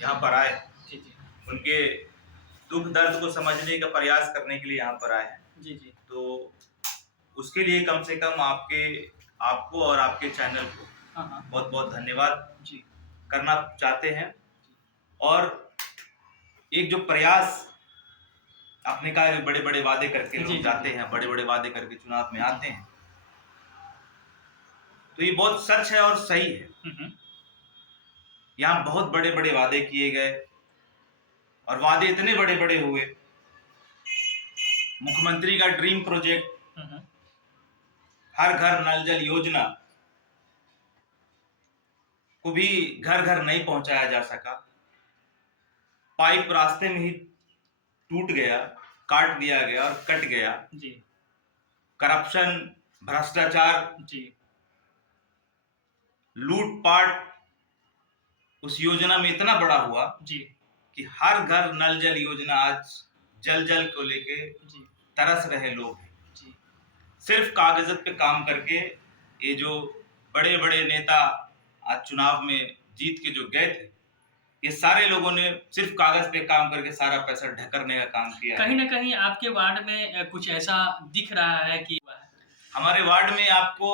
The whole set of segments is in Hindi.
यहाँ पर आए, जी जी उनके दुख दर्द को समझने का प्रयास करने के लिए यहाँ पर आए हैं। जी जी। तो उसके लिए कम से कम आपको और आपके चैनल को हाँ हाँ। बहुत बहुत धन्यवाद जी करना चाहते हैं। और एक जो प्रयास आपने कहा है, बड़े बड़े वादे करके जी लोग जी जाते जी हैं, बड़े बड़े वादे करके चुनाव में जी। आते हैं, तो ये बहुत सच है और सही है। यहाँ बहुत बड़े बड़े वादे किए गए और वादे इतने बड़े बड़े हुए। मुख्यमंत्री का ड्रीम प्रोजेक्ट हर घर नल जल योजना को भी घर घर नहीं पहुंचाया जा सका। पाइप रास्ते में ही टूट गया, काट दिया गया और कट गया। जी करप्शन, भ्रष्टाचार, जी लूटपाट उस योजना में इतना बड़ा हुआ जी कि हर घर नल जल योजना आज जल को लेके जी तरस रहे लोग हैं। जी सिर्फ कागजत पे काम करके ये जो बड़े बड़े नेता आज चुनाव में जीत के जो गए थे, ये सारे लोगों ने सिर्फ कागज पे काम करके सारा पैसा ढकरने का काम किया है। कहीं ना कहीं आपके वार्ड में कुछ ऐसा दिख रहा है कि हमारे वार्ड में आपको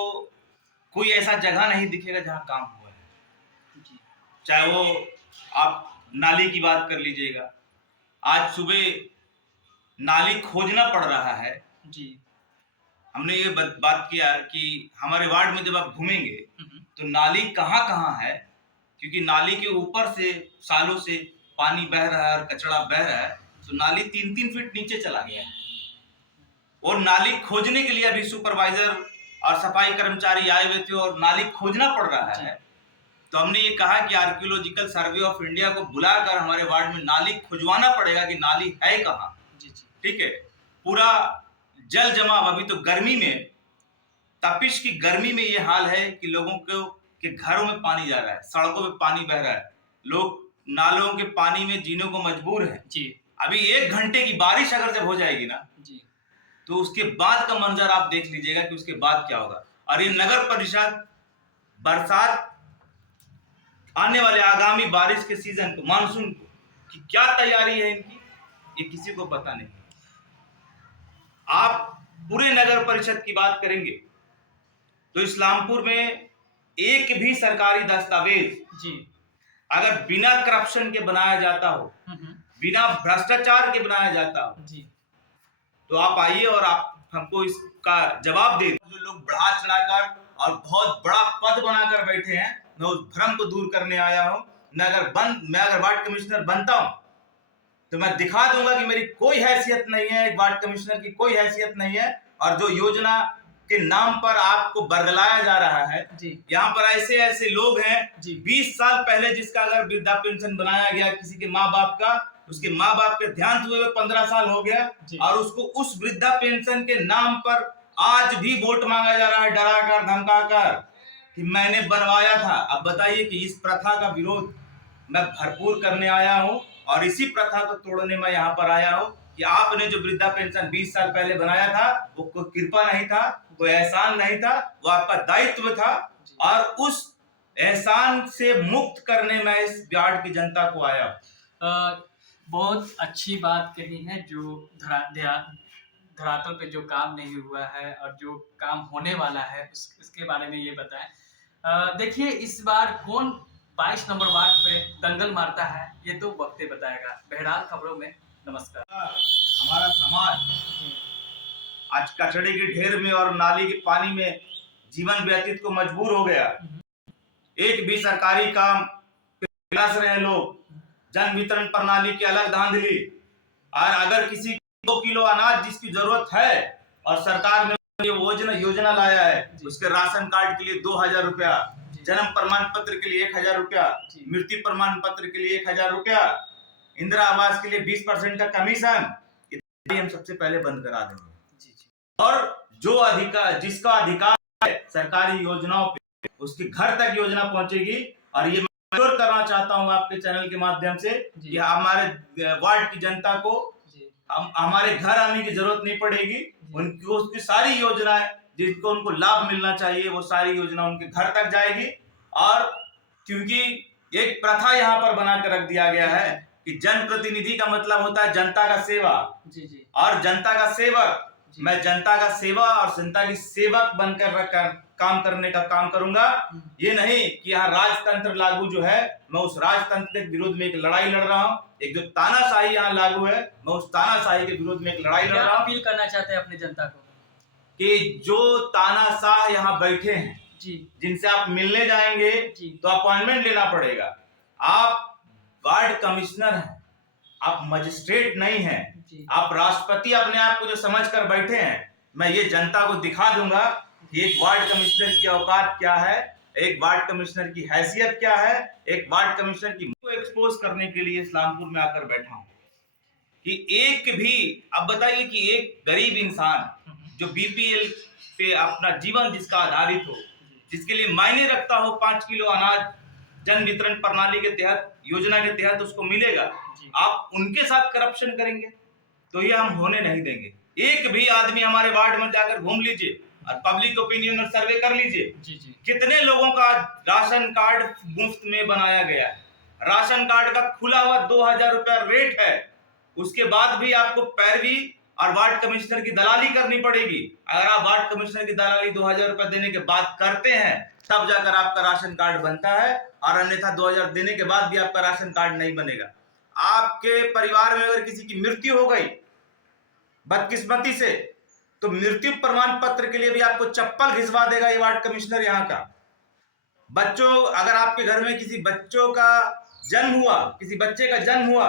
कोई ऐसा जगह नहीं दिखेगा जहां काम हुआ है। जी चाहे वो आप नाली की बात कर लीजिएगा, आज सुबह नाली खोजना पड़ रहा है। जी हमने ये बात किया कि हमारे वार्ड में जब आप घूमेंगे तो नाली कहाँ कहाँ है, क्योंकि नाली के ऊपर से सालों से पानी बह रहा है और कचरा बह रहा है, तो नाली 3-3 फीट नीचे चला गया है। और नाली खोजने के लिए अभी सुपरवाइजर और सफाई कर्मचारी आए हुए थे और नाली खोजना पड़ रहा है। तो हमने ये कहा कि आर्कियोलॉजिकल सर्वे ऑफ इंडिया को बुलाकर हमारे वार्ड में नाली खुजवाना पड़ेगा कि नाली है कहाँ। ठीक है, पूरा जल जमाव, अभी तो गर्मी में, तपिश की गर्मी में ये हाल है कि लोगों के घरों में पानी जा रहा है, सड़कों पे पानी बह रहा है, लोग नालों के पानी में जीने को मजबूर हैं। जी अभी 1 घंटे की बारिश अगर जब हो जाएगी ना जी तो उसके बाद का मंजर आप देख लीजिएगा कि उसके बाद क्या होगा। और ये नगर परिषद बरसात आने वाले आगामी बारिश के सीजन को, मानसून को, कि क्या तैयारी है इनकी, ये किसी को पता नहीं। आप पूरे नगर परिषद की बात करेंगे तो इस्लामपुर में एक भी सरकारी दस्तावेज जी अगर बिना करप्शन के बनाया जाता हो, बिना भ्रष्टाचार के बनाया जाता हो, जी तो आप आइए और आप हमको इसका जवाब दे। जो लोग बढ़ा चढ़ाकर और बहुत बड़ा पद बनाकर बैठे हैं, मैं उस भ्रम को दूर करने आया हूं। मैं अगर वार्ड कमिश्नर बनता हूं तो मैं दिखा दूंगा कि मेरी कोई हैसियत नहीं है, एक वार्ड कमिश्नर की कोई हैसियत नहीं है। और जो योजना के नाम पर आपको बरगलाया जा रहा है, यहाँ पर ऐसे ऐसे लोग हैं 20 साल पहले जिसका अगर वृद्धा पेंशन बनाया गया किसी के माँ बाप का, उसके माँ बाप के देहांत हुए 15 साल हो गया और उसको उस वृद्धा पेंशन के नाम पर आज भी वोट मांगा जा रहा है, डरा कर धमका कर कि मैंने बनवाया था। अब बताइए कि इस प्रथा का विरोध मैं भरपूर करने आया हूँ और इसी प्रथा को तोड़ने में यहाँ पर आया हूँ कि आपने जो वृद्धा पेंशन 20 साल पहले बनाया था वो कोई कृपा नहीं था, कोई एहसान नहीं था, वो आपका दायित्व था। और उस एहसान से मुक्त करने में इस वार्ड की जनता को आया। बहुत अच्छी बात कही है। जो धरातल पे जो काम नहीं हुआ है और जो काम होने वाला है उसके बारे में ये बताएं। देखिए, इस बार कौन 22 नंबर वार्ड पे दंगल मारता है ये तो वक्त बताएगा। बहरहाल खबरों में नमस्कार। हमारा समाज आज कचड़े के ढेर में और नाली के पानी में जीवन व्यतीत को मजबूर हो गया। एक भी सरकारी काम पिलास रहे लोग, जन वितरण प्रणाली की अलग धांधली। और अगर किसी 2 किलो अनाज जिसकी जरूरत है और सरकार ने योजना लाया है, उसके राशन कार्ड के लिए 2000 रुपया, जन्म प्रमाण पत्र के लिए 1000 रुपया, मृत्यु प्रमाण पत्र के लिए 1000 रुपया, इंदिरा आवास के लिए 20% का कमीशन, हम सबसे पहले बंद करा देंगे। और जिसका अधिकार है सरकारी योजनाओं पे, उसके घर तक योजना पहुंचेगी। और ये मैं करना चाहता हूं आपके चैनल के माध्यम से कि हमारे वार्ड की जनता को हमारे घर आने की जरूरत नहीं पड़ेगी। उसकी सारी योजनाएं जिसको उनको लाभ मिलना चाहिए वो सारी योजना उनके घर तक जाएगी। और क्योंकि एक प्रथा यहाँ पर बना कर रख दिया गया है कि जनप्रतिनिधि का मतलब होता है जनता का सेवा जी जी और जनता का सेवक। जी। मैं जनता का सेवा और जनता की सेवक बनकर काम करने का काम करूंगा। ये नहीं कि यहाँ राजतंत्र लागू जो है, मैं उस राजतंत्र के विरोध में एक लड़ाई लड़ रहा हूँ। एक जो तानाशाही यहाँ लागू है, मैं उस तानाशाही के विरोध में एक लड़ाई लड़ क्या रहा हूँ। अपील करना चाहते हैं अपनी जनता को? कि जो तानाशाह यहाँ बैठे हैं, जी जिनसे आप मिलने जाएंगे जी तो अपॉइंटमेंट लेना पड़ेगा। आप वार्ड कमिश्नर हैं, आप मजिस्ट्रेट नहीं हैं, जी आप राष्ट्रपति अपने आप को जो समझ कर बैठे हैं। मैं ये जनता को दिखा दूंगा कि एक वार्ड कमिश्नर की औकात क्या है, एक वार्ड कमिश्नर की हैसियत क्या है, एक वार्ड कमिश्नर की को एक्सपोज करने के लिए इस्लामपुर में आकर बैठा हूं कि एक भी, अब बताइए कि एक गरीब इंसान जो बीपीएल पे अपना जीवन जिसका आधारित हो, जिसके लिए मायने रखता हो 5 किलो अनाज जन वितरण प्रणाली के तहत, योजना के तहत उसको मिलेगा, आप उनके साथ करप्शन करेंगे तो ये हम होने नहीं देंगे। एक भी आदमी हमारे वार्ड में जाकर घूम लीजिए और पब्लिक ओपिनियन सर्वे कर लीजिए, जी जी कितने लोगों का राशन कार्ड मुफ्त में बनाया गया है। राशन कार्ड का खुला हुआ 2000 रुपया रेट है, उसके बाद भी आपको पैरवी और वार्ड कमिश्नर की दलाली करनी पड़ेगी। अगर आप वार्ड कमिश्नर की दलाली 2000 रुपया देने के बाद करते हैं तब जाकर आपका राशन कार्ड बनता है, और अन्यथा 2000 देने के बाद भी आपका राशन कार्ड नहीं बनेगा। आपके परिवार में अगर किसी की मृत्यु हो गई बदकिस्मती से, तो मृत्यु प्रमाण पत्र के लिए भी आपको चप्पल घिसवा देगा ये वार्ड कमिश्नर यहाँ का। बच्चों, अगर आपके घर में किसी बच्चों का जन्म हुआ, किसी बच्चे का जन्म हुआ,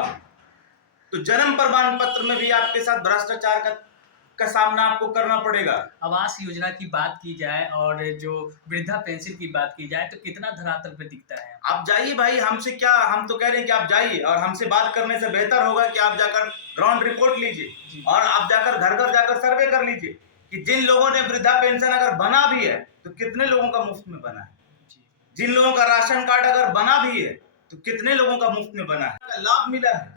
तो जन्म प्रमाण पत्र में भी आपके साथ भ्रष्टाचार का सामना आपको करना पड़ेगा। आवास योजना की बात की जाए और जो वृद्धा पेंशन की बात की जाए तो कितना धरातल पे दिखता है? आप जाइए भाई, हमसे क्या, हम तो कह रहे हैं कि आप जाइए, और हमसे बात करने से बेहतर होगा कि आप जाकर ग्राउंड रिपोर्ट लीजिए और आप जाकर घर घर जाकर सर्वे कर लीजिए कि जिन लोगों ने वृद्धा पेंशन अगर बना भी है तो कितने लोगों का मुफ्त में बना है, जिन लोगों का राशन कार्ड अगर बना भी है तो कितने लोगों का मुफ्त में बना है, लाभ मिला है।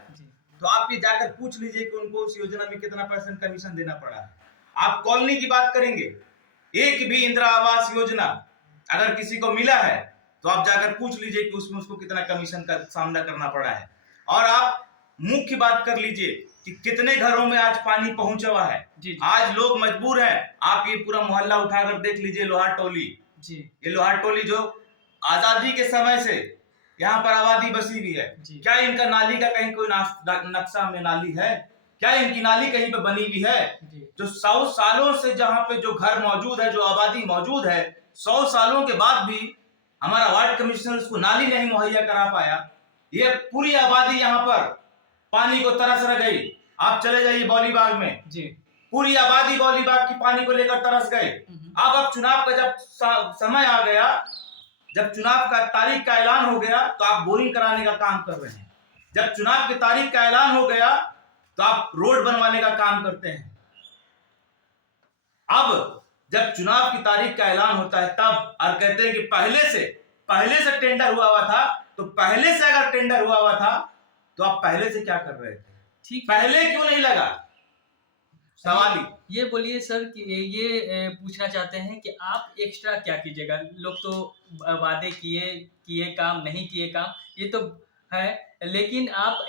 तो आप ये जाकर पूछ लीजिए कि उनको उस योजना में कितना % कमीशन देना पड़ा है। आप कॉलोनी की बात करेंगे, एक भी इंदिरा आवास योजना अगर किसी को मिला है तो आप जाकर पूछ लीजिए कि उसमें उसको कितना कमीशन का सामना करना पड़ा है। और आप मुख्य बात कर लीजिए कि कितने घरों में आज पानी पहुंचा हुआ है। जी। आज लोग मजबूर हैं। आप ये पूरा मोहल्ला उठाकर देख लीजिए, लोहार टोली जी ये लोहार टोली जो आजादी के समय से यहाँ पर आबादी बसी हुई है, क्या इनका नाली का कहीं कोई नक्शा में नाली है? क्या इनकी नाली कहीं पे बनी हुई है? जो 100 सालों से जहाँ पे जो घर मौजूद है, जो आबादी मौजूद है, 100 सालों के बाद भी हमारा वार्ड कमिश्नर उसको नाली नहीं मुहैया करा पाया। ये पूरी आबादी यहाँ पर पानी को तरस रह गई। आप चले जाइए बौलीबाग में, पूरी आबादी बौलीबाग की पानी को लेकर तरस गए। अब चुनाव का जब समय आ गया, जब चुनाव का तारीख का ऐलान हो गया तो आप बोरिंग कराने का काम कर रहे हैं। जब चुनाव की तारीख का ऐलान हो गया तो आप रोड बनवाने का काम करते हैं। अब जब चुनाव की तारीख का ऐलान होता है तब और कहते हैं कि पहले से टेंडर हुआ था, तो पहले से अगर टेंडर हुआ था तो आप पहले से क्या कर रहे थे? ठीक, पहले क्यों नहीं लगा? सवाल ये बोलिए सर कि ये पूछना चाहते हैं कि आप एक्स्ट्रा क्या कीजिएगा? लोग तो वादे किए काम, नहीं किए काम, ये तो है, लेकिन आप